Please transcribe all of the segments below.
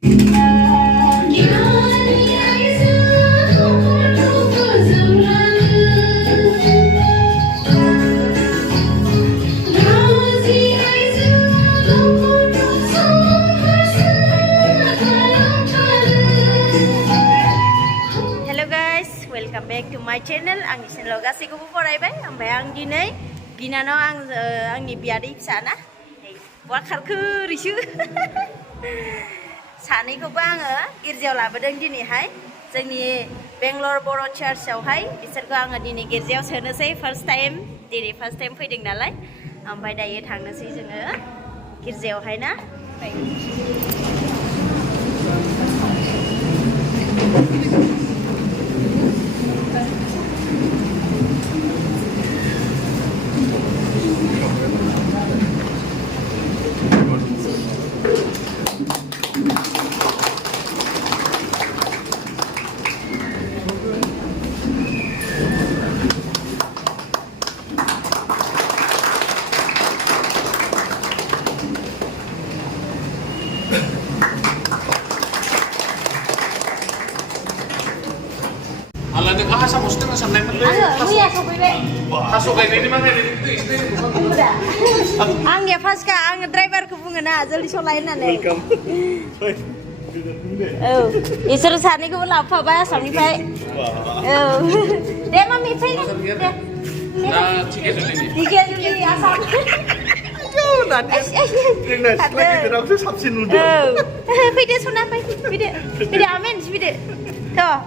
Welcome back to my channel. आंनि channel गासैखौबो फरायबाय ओमफ्राय आं दिनै बिनानाव आंनि बियादै फिसाना वाखारखो रिसु सानैखौबो आङो गिर्जायाव लाबोदों दिनैहाय जोंनि बेंगलर बर' चार्चआवहाय बिसोरखौ आङो दिनै गिर्जायाव सोनोसै फार्स्ट टाइम फैदों नालाय ओमफ्राय दायो थांनोसै जोङो गिर्जायावहाय ना Asa mesti nggak sampai Aku ya sopirnya. Masuk kayak ini mah kayak itu istilah. Ang ya pas ka ang driver ko bunga na jali solain na ne. Welcome. Oh, isur sani ko la pa ba sami pa. Oh. De mami pa na. Nah, tiga dulu ini. Tiga juli asam. Aduh, nanti. Lagi terang tuh sabsin udah. Oh. Pide suna pa. Pide amen pide. Tuh.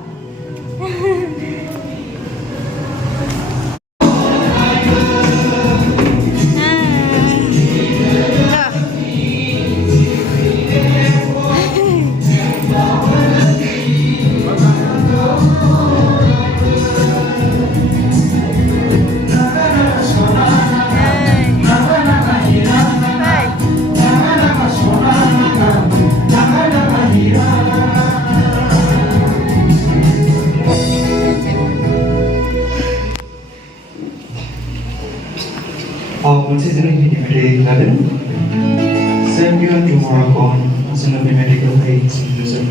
Masih sering di London. Saya juga di Morocco, senang di medical aid solution.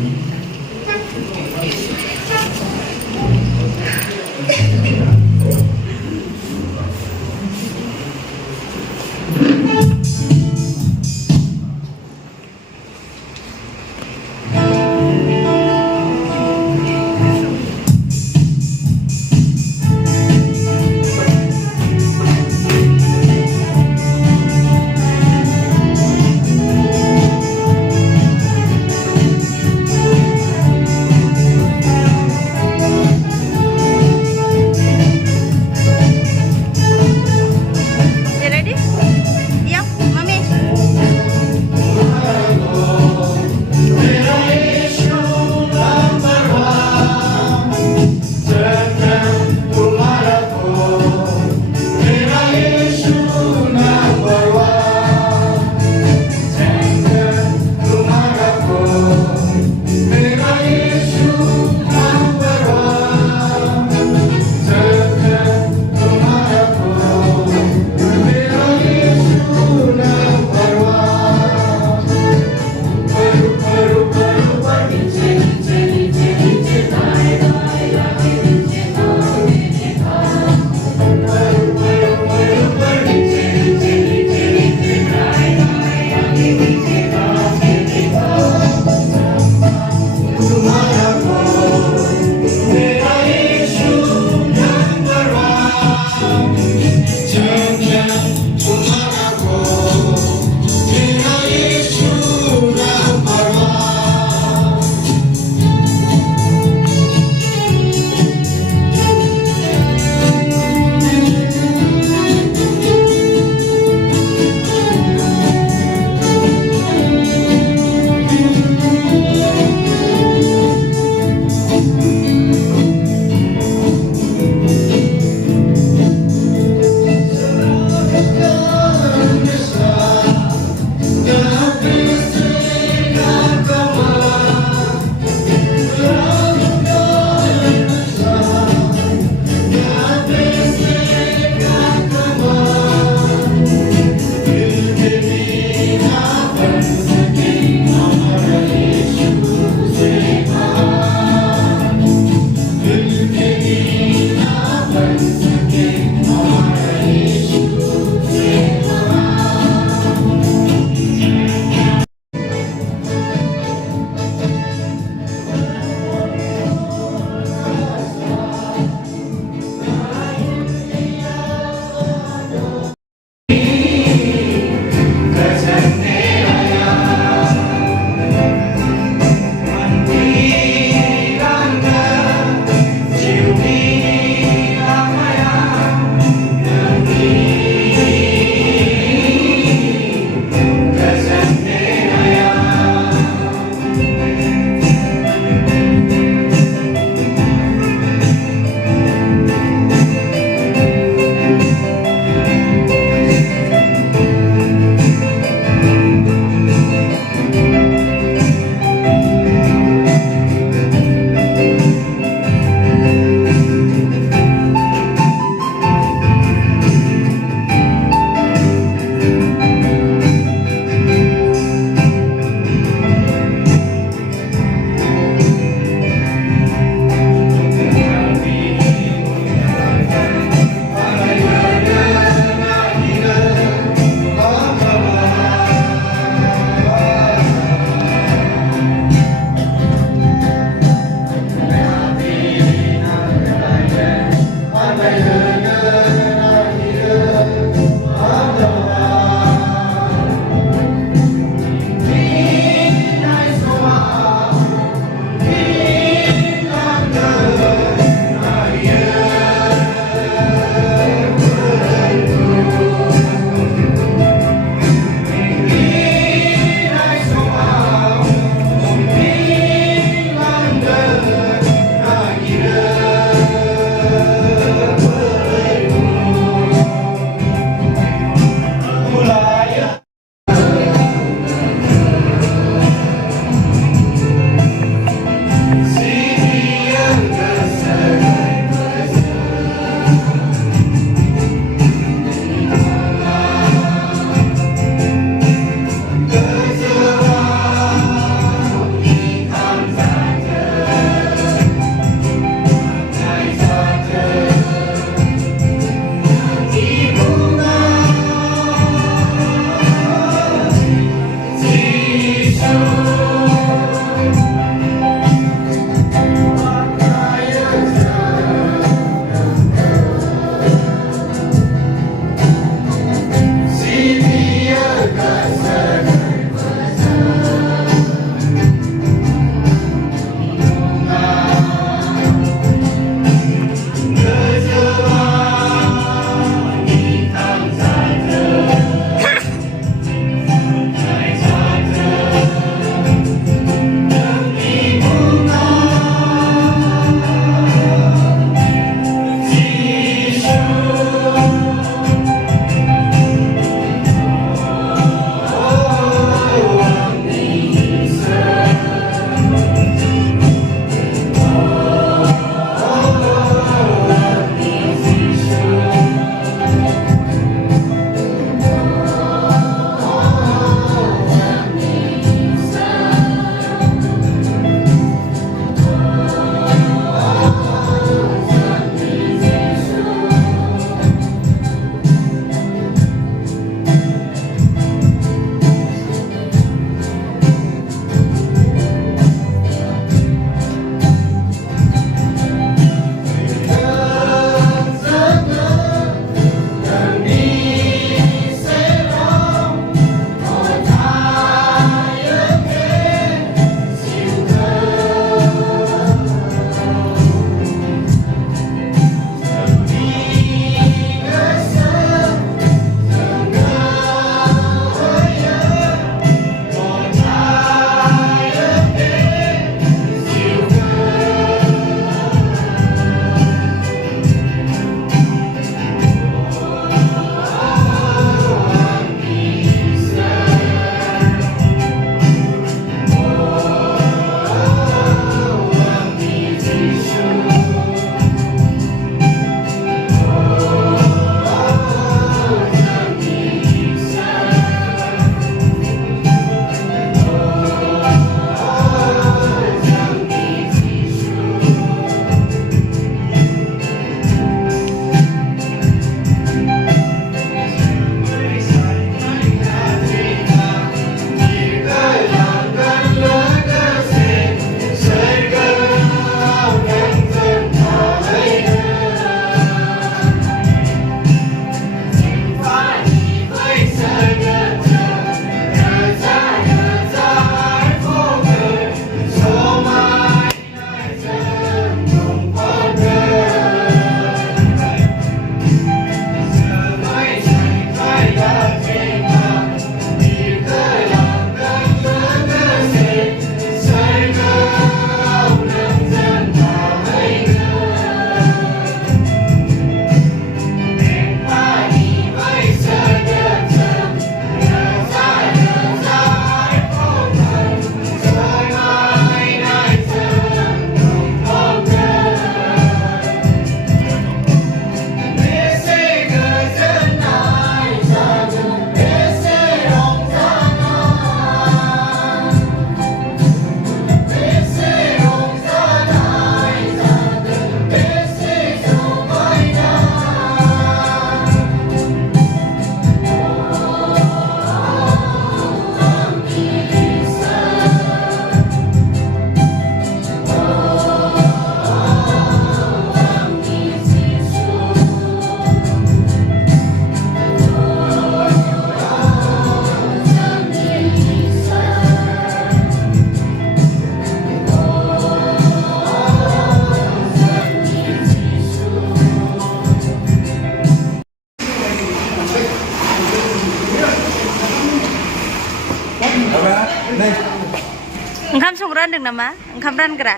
रानदों नामा ओंखाम रानग्रा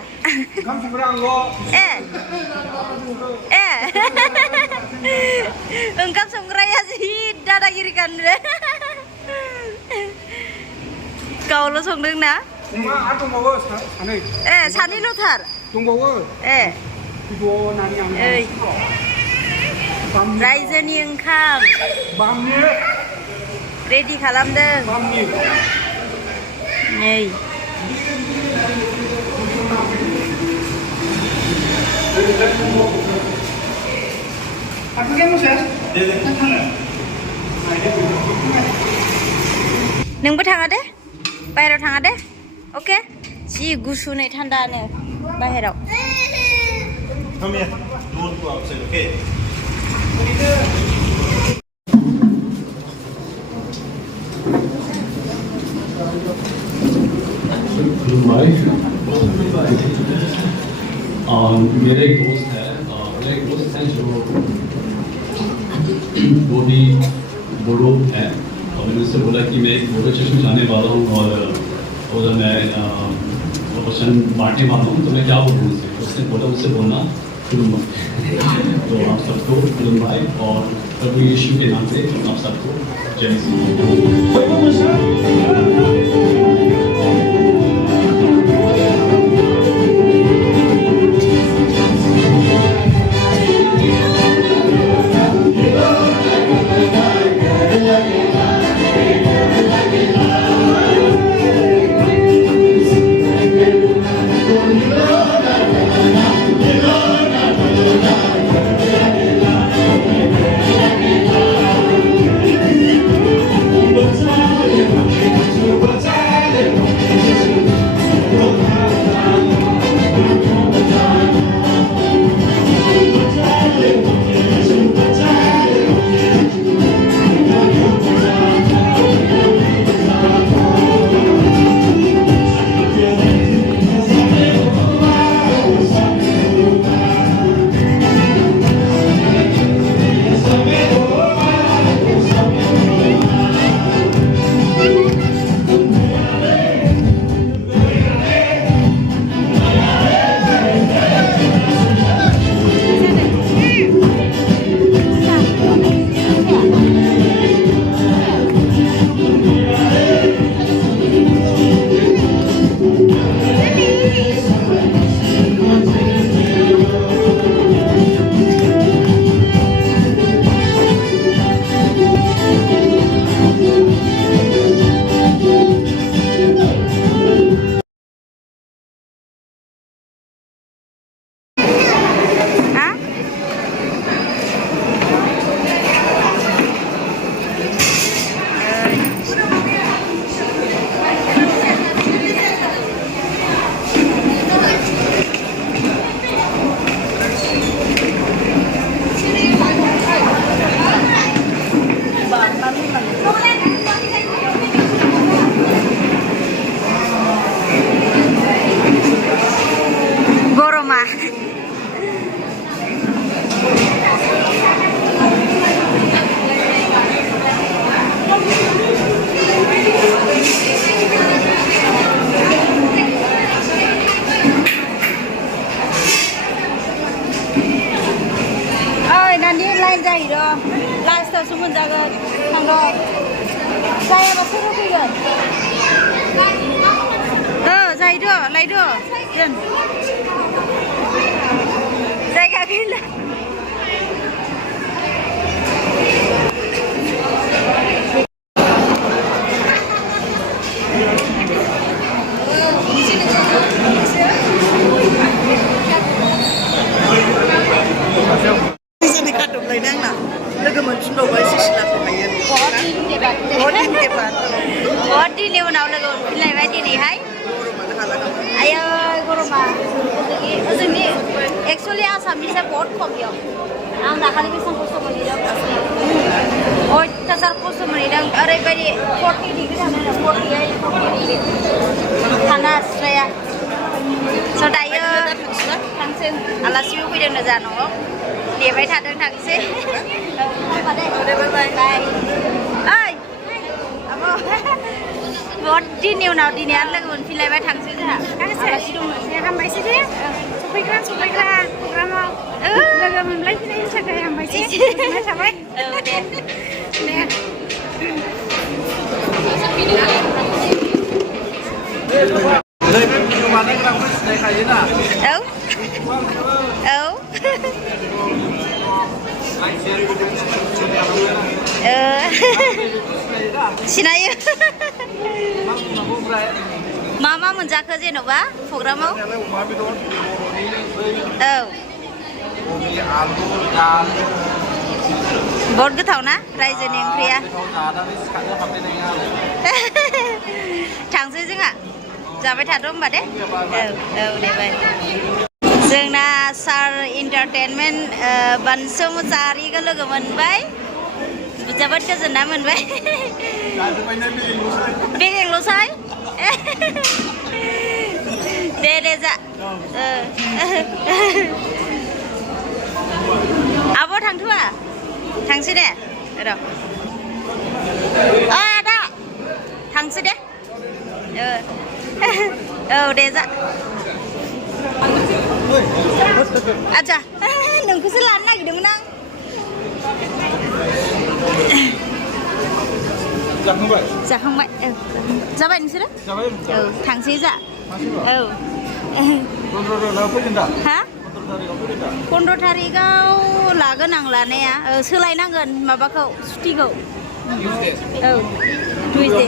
ओंखाम संग्रा आंल' ए ओंखाम संग्राया जि दादागिरि kan गावल' संदों ना नङा आरो दंबावो सानै ए सानैल'थार दंबावो ए बिब' नानि आं ओइ रायजोनि ओंखाम बामनि रेडि खालामदों बामनि नै नोंबो थाङा दे बाहेरायाव थाङा दे अके जि गुसु नै थान्दानो बाहेराव Come here. Don't go outside, okay? मेरा एक दोस्त है जो वो भी बोडो है और मैंने उससे बोला कि मैं एक बोडो चश्मे जाने वाला हूँ और मैं क्वेश्चन बांटने वाला हूँ तो मैं क्या बोलूँ उससे बोला उससे बोलना खुलूम तो आप सबको खुलूम भाई और प्रभु यीशु के नाम से आप सबको जय लाइन जाहैर' लास्टावसो मोनजागोन थांर' जायाबा सोर होफैगोन जाहैद' लायद' दोन जायगा गैला दिनै उनाव लोगो मोनफिनलायबाय दिनैहाय आयो गरमा जोंनि एक्सुवेलि आसामनिसा बहुत खम बेयाव आं दाखालि बेसेबां खस्थ' मोनहैदों अयथासार खस्थ' मोनहैदों ओरैबायदि 40 डिग्री थांदों 48 डिग्री थानो हास्राया स' दायो थांसै आलासिबो फैदोंनो जोंहा न'आव नेबाय थादों थांसै बाय बाय ओइ आब' बहुत दिननि उनाव दिनै आरो लोगो मोनफिनलायबाय थांसै जोंहा आलासि दंमोन दे हामबायसै दे सफैग्रा प्रग्रामाव लोगो मोनलायफिननायनि थाखाय हामबायसै गोजोननाय थाबाय औ दे नैबे भिडिअ बानायग्राखौ सिनायखायोना औ औ सिनायो मा मा मोनजाखो जेन'बा प्रग्रामाव अमा बेदर बर'नि औ कबि आलु दाल बहुत गोथाव ना रायजोनि ओंख्रिया गोथाव जानानै सिखारनो हाबनाय नङा आरो थांसै जोंहा जाबाय थाद' होमबा दे औ दे बाय जोंना सार इन्टारटेनमेन्ट बानसु मुसाहारिखौ लोगो मोनबाय जोबोद गोजोननाय मोनबाय बेगेंल'सै दे जा आब' थांथ'वा थांसै दे र' आदा थांसै दे औ दे जा आच्छा नोंखौसो लानो नागिरदोंमोन आं जाखांबाय औ जाबाय नोंसोरो औ थांसै जा औ हा 15 थारिखआव लागोन आं लानाया सोलायनांगोन माबाखौ सुटिखौ औ टुइसडे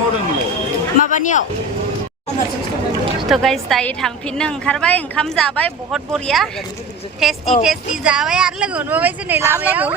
माबानियाव थ' गाइस दायो थांफिननो ओंखारबाय ओंखाम जाबाय बहुत बरिया टेस्टि जाबाय आरो लोगो मोनबावबायसो नै लामायाव